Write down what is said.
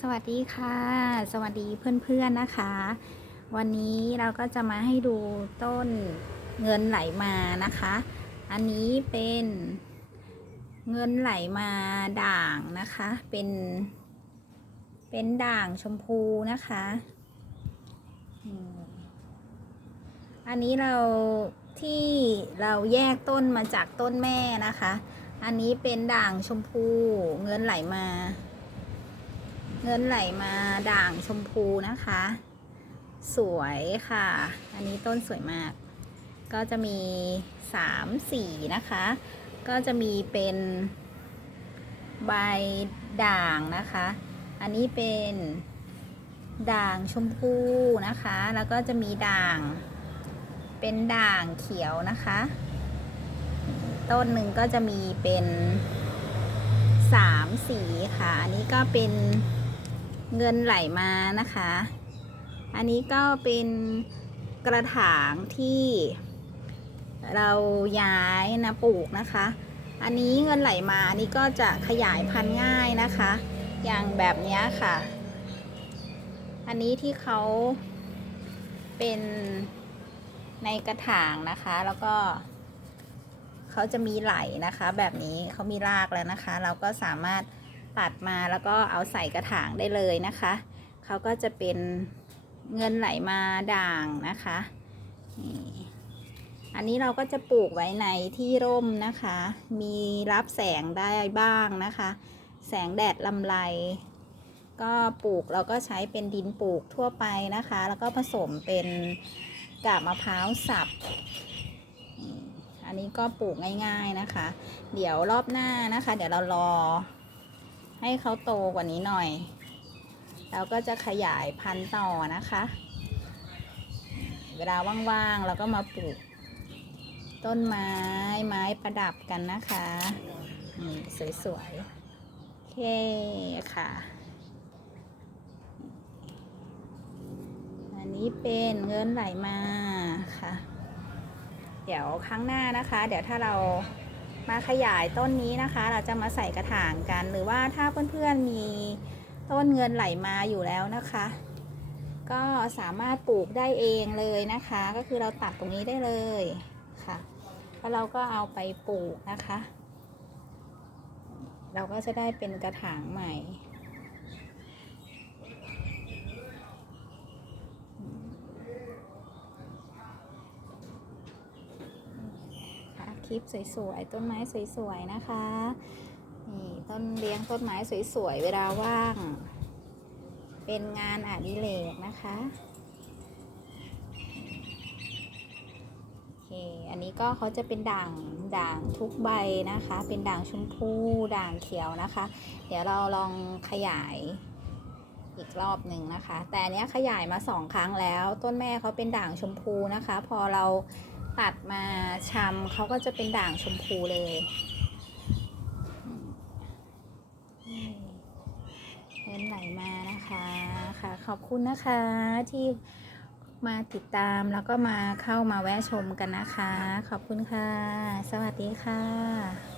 สวัสดีค่ะ สวัสดีเพื่อนๆนะคะ วันนี้เราก็จะมาให้ดูต้นเงินไหลมานะคะ อันนี้เป็นเงินไหลมาด่างนะคะ เป็น เป็นด่างชมพูนะคะอันนี้เราที่เราแยกต้นมาจากต้นแม่นะคะ อันนี้เป็นด่างชมพูเงินไหลมา เงินไหลมาด่างชมพูนะคะ สวยค่ะ อันนี้ต้นสวยมาก ก็จะมีสามสีนะคะ ก็จะมีเป็นใบด่างนะคะ อันนี้เป็นด่างชมพูนะคะ แล้วก็จะมีด่าง เป็นด่างเขียวนะคะ ต้นหนึ่งก็จะมีเป็นสามสีค่ะ อันนี้ก็เป็น เงินไหลมานะคะ อันนี้ก็เป็นกระถางที่เราย้ายนะปลูกนะคะ อันนี้เงินไหลมาอันนี้ก็จะขยายพันธุ์ง่ายนะคะ อย่างแบบนี้ค่ะ อันนี้ที่เขาเป็นในกระถางนะคะ แล้วก็เขาจะมีไหลนะคะ แบบนี้เขามีรากแล้วนะคะ เราก็สามารถ ตัดมาแล้วก็เอาใส่กระถางได้เลยนะคะเขาก็จะเป็นเงินไหลมาด่างนะคะนี่อันนี้เราก็จะปลูกไว้ในที่ร่มนะคะ มีรับแสงได้บ้างนะคะ แสงแดดลำไรก็ปลูกเราก็ใช้เป็นดินปลูกทั่วไปนะคะ แล้วก็ผสมเป็นกาบมะพร้าวสับ อันนี้ก็ปลูกง่ายๆนะคะ เดี๋ยวรอบหน้านะคะ เดี๋ยวเรารอ ให้เขาโตกว่านี้หน่อยเราก็จะขยายพันธุ์ต่อนะคะ เวลาว่างๆเราก็มาปลูก ต้นไม้ไม้ประดับกันนะคะนี่สวยๆ โอเคค่ะ อันนี้เป็นเงินไหลมาค่ะ เดี๋ยวครั้งหน้านะคะ เดี๋ยวถ้าเรา มาขยายต้นนี้นะคะ เราจะมาใส่กระถางกัน หรือว่าถ้าเพื่อนๆมีต้นเงินไหลมาอยู่แล้วนะคะ ก็สามารถปลูกได้เองเลยนะคะ ก็คือเราตัดตรงนี้ได้เลยค่ะแล้วเราก็เอาไปปลูกนะคะ เราก็จะได้เป็นกระถางใหม่ คลิปสวยๆ ต้นไม้สวยๆ นะคะ นี่ต้นเลี้ยงต้นไม้สวยๆ เวลาว่าง เป็นงานอดิเรกนะคะ โอเค อันนี้ก็เขาจะเป็นด่างด่างทุกใบนะคะ เป็นด่างชมพู ด่างเขียวนะคะ เดี๋ยวเราลองขยายอีกรอบหนึ่งนะคะ แต่อันเนี้ยขยายมาสองครั้งแล้ว ต้นแม่เขาเป็นด่างชมพูนะคะ พอเรา ตัดมาชำเขาก็จะเป็นด่างชมพูเลยเงินไหลมานะคะค่ะ ขอบคุณนะคะที่มาติดตามแล้วก็มาเข้ามาแวะชมกันนะคะ ขอบคุณค่ะ สวัสดีค่ะ